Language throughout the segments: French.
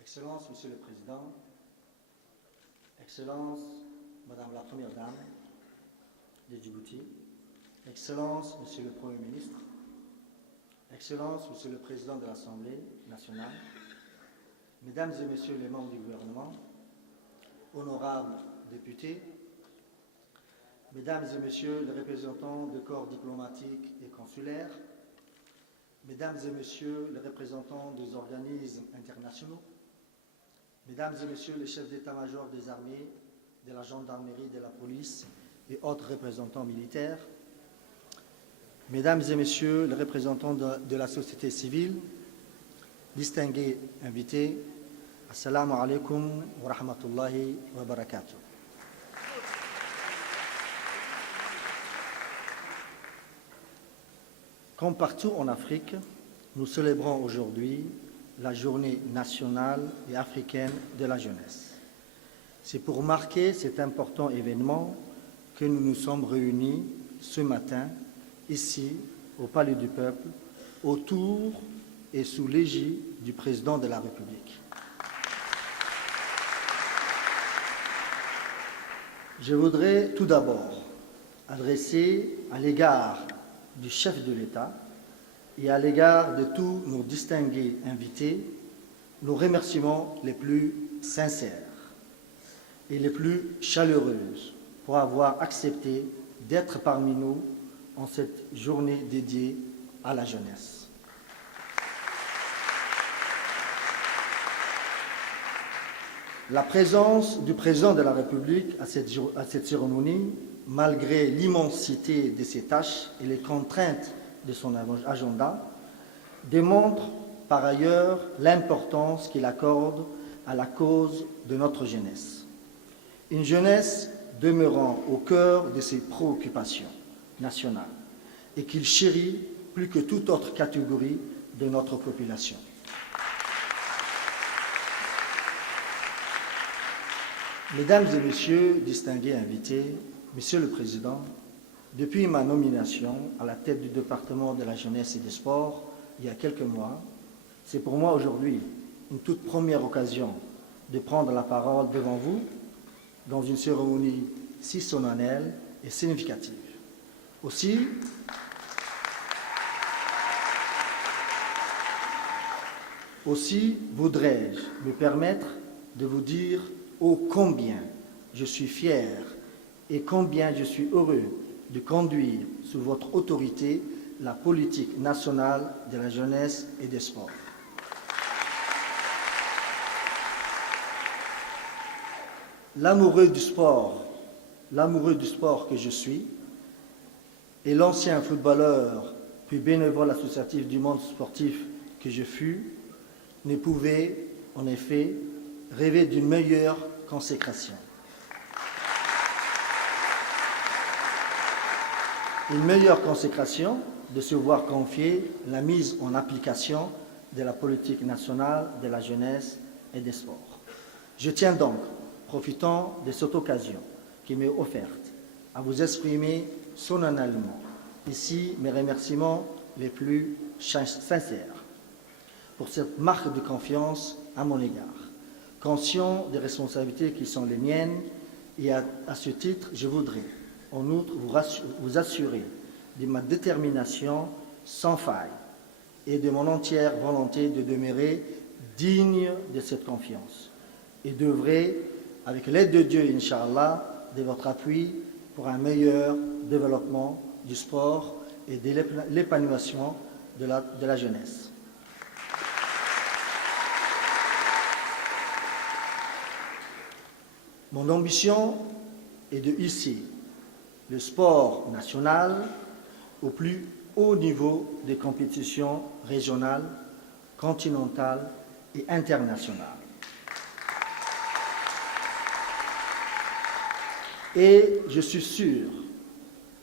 Excellences, Monsieur le Président, Excellences, Madame la Première Dame de Djibouti, Excellences, Monsieur le Premier ministre, Excellences, Monsieur le Président de l'Assemblée nationale, Mesdames et Messieurs les membres du gouvernement, honorables députés, Mesdames et Messieurs les représentants de corps diplomatiques et consulaires, Mesdames et Messieurs les représentants des organismes internationaux, Mesdames et Messieurs les chefs d'état-major des armées, de la gendarmerie, de la police et autres représentants militaires, Mesdames et Messieurs les représentants de la société civile, distingués invités, Assalamu alaikum wa rahmatullahi wa barakatuh. Comme partout en Afrique, nous célébrons aujourd'hui la journée nationale et africaine de la jeunesse. C'est pour marquer cet important événement que nous nous sommes réunis ce matin, ici, au Palais du Peuple, autour et sous l'égide du Président de la République. Je voudrais tout d'abord adresser à l'égard du chef de l'État et à l'égard de tous nos distingués invités nos remerciements les plus sincères et les plus chaleureux pour avoir accepté d'être parmi nous en cette journée dédiée à la jeunesse. La présence du Président de la République à cette cérémonie, malgré l'immensité de ses tâches et les contraintes de son agenda, démontre par ailleurs l'importance qu'il accorde à la cause de notre jeunesse. Une jeunesse demeurant au cœur de ses préoccupations nationales et qu'il chérit plus que toute autre catégorie de notre population. Mesdames et Messieurs, distingués invités, Monsieur le Président, depuis ma nomination à la tête du département de la jeunesse et des sports, il y a quelques mois, c'est pour moi aujourd'hui une toute première occasion de prendre la parole devant vous dans une cérémonie si solennelle et significative. Aussi, voudrais-je me permettre de vous dire ô combien je suis fier et combien je suis heureux de conduire sous votre autorité la politique nationale de la jeunesse et des sports. L'amoureux du sport que je suis, et l'ancien footballeur puis bénévole associatif du monde sportif que je fus, ne pouvait en effet rêver d'une meilleure consécration. Une meilleure consécration de se voir confier la mise en application de la politique nationale de la jeunesse et des sports. Je tiens donc, profitant de cette occasion qui m'est offerte, à vous exprimer solennellement ici mes remerciements les plus sincères pour cette marque de confiance à mon égard. Conscient des responsabilités qui sont les miennes, et à ce titre, je voudrais en outre vous assurer de ma détermination sans faille et de mon entière volonté de demeurer digne de cette confiance et d'œuvrer, avec l'aide de Dieu, Inch'Allah, de votre appui pour un meilleur développement du sport et de l'épanouissement de la jeunesse. Mon ambition est de hisser le sport national au plus haut niveau des compétitions régionales, continentales et internationales. Et je suis sûr,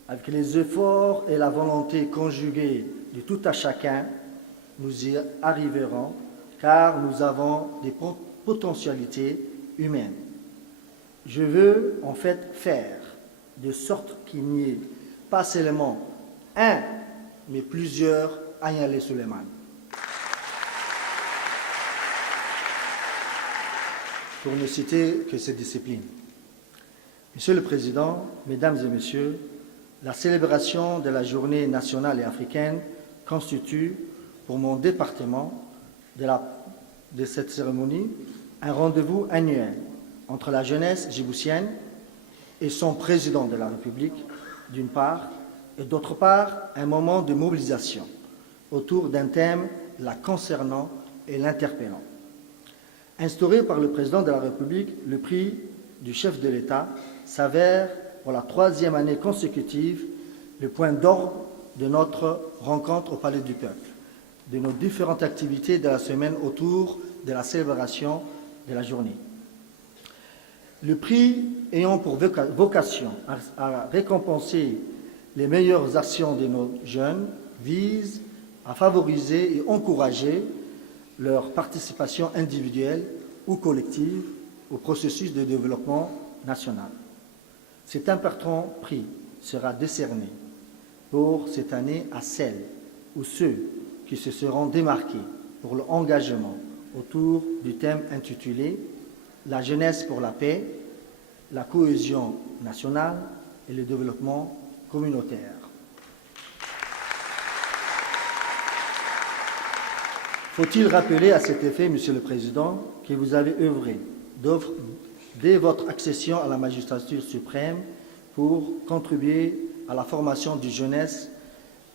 avec les efforts et la volonté conjuguée de tout à chacun, nous y arriverons, car nous avons des potentialités humaines. Je veux en fait faire de sorte qu'il n'y ait pas seulement un, mais plusieurs Ayale Suleiman. pour ne citer que ces disciplines. Monsieur le Président, Mesdames et Messieurs, la célébration de la Journée nationale et africaine constitue, pour mon département, de cette cérémonie, un rendez-vous annuel entre la jeunesse djiboutienne et son président de la République, d'une part, et d'autre part, un moment de mobilisation autour d'un thème la concernant et l'interpellant. Instauré par le président de la République, le prix du chef de l'État s'avère, pour la 3e année consécutive, le point d'orgue de notre rencontre au Palais du Peuple, de nos différentes activités de la semaine autour de la célébration de la journée. Le prix ayant pour vocation à récompenser les meilleures actions de nos jeunes vise à favoriser et encourager leur participation individuelle ou collective au processus de développement national. Cet important prix sera décerné pour cette année à celles ou ceux qui se seront démarqués pour leur engagement autour du thème intitulé « La jeunesse pour la paix, la cohésion nationale et le développement communautaire ». Faut-il rappeler à cet effet, Monsieur le Président, que vous avez œuvré dès votre accession à la magistrature suprême pour contribuer à la formation d'une jeunesse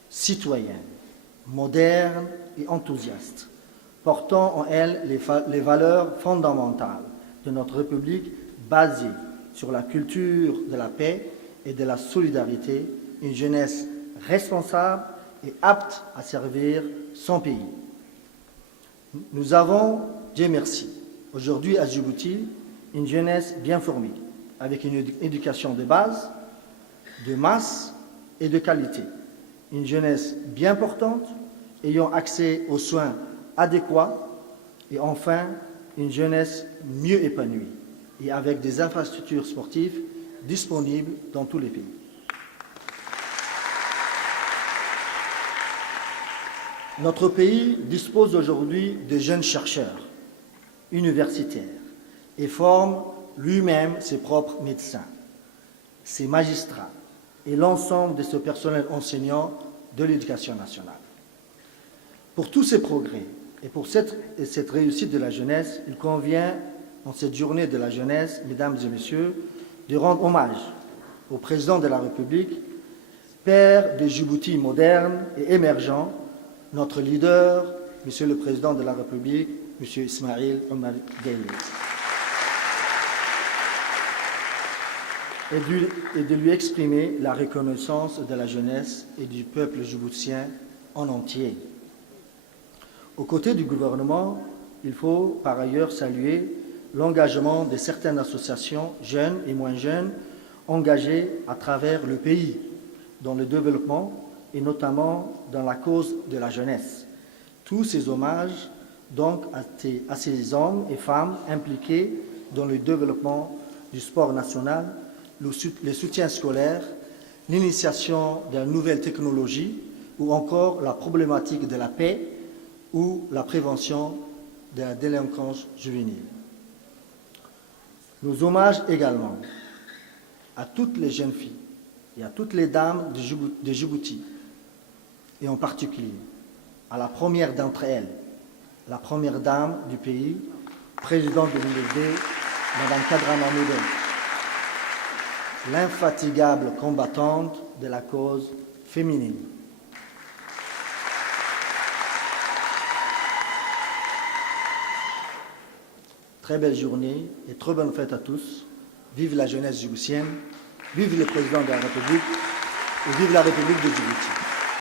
citoyenne, moderne et enthousiaste, portant en elle les valeurs fondamentales de notre République basées sur la culture de la paix et de la solidarité, une jeunesse responsable et apte à servir son pays. Nous avons, Dieu merci, aujourd'hui à Djibouti, une jeunesse bien formée, avec une éducation de base, de masse et de qualité. Une jeunesse bien portante, ayant accès aux soins adéquats, et enfin, une jeunesse mieux épanouie, et avec des infrastructures sportives disponibles dans tous les pays. Notre pays dispose aujourd'hui de jeunes chercheurs, universitaires, et forme lui-même ses propres médecins, ses magistrats et l'ensemble de ce personnel enseignant de l'éducation nationale. Pour tous ces progrès et pour cette réussite de la jeunesse, il convient, en cette journée de la jeunesse, Mesdames et Messieurs, de rendre hommage au président de la République, père de Djibouti moderne et émergent, notre leader, Monsieur le Président de la République, Monsieur Ismaïl Omar Guelleh, et de lui exprimer la reconnaissance de la jeunesse et du peuple djiboutien en entier. Aux côtés du gouvernement, il faut par ailleurs saluer l'engagement de certaines associations, jeunes et moins jeunes, engagées à travers le pays dans le développement et notamment dans la cause de la jeunesse. Tous ces hommages donc à ces hommes et femmes impliqués dans le développement du sport national, le soutien scolaire, l'initiation de nouvelles technologies ou encore la problématique de la paix ou la prévention de la délinquance juvénile. Nos hommages également à toutes les jeunes filles et à toutes les dames de Djibouti, et en particulier à la première d'entre elles, la première dame du pays, présidente de l'UNFD, Mme Kadra Mahmoudou, l'infatigable combattante de la cause féminine. Très belle journée et très bonne fête à tous. Vive la jeunesse djiboutienne, vive le président de la République et vive la République de Djibouti.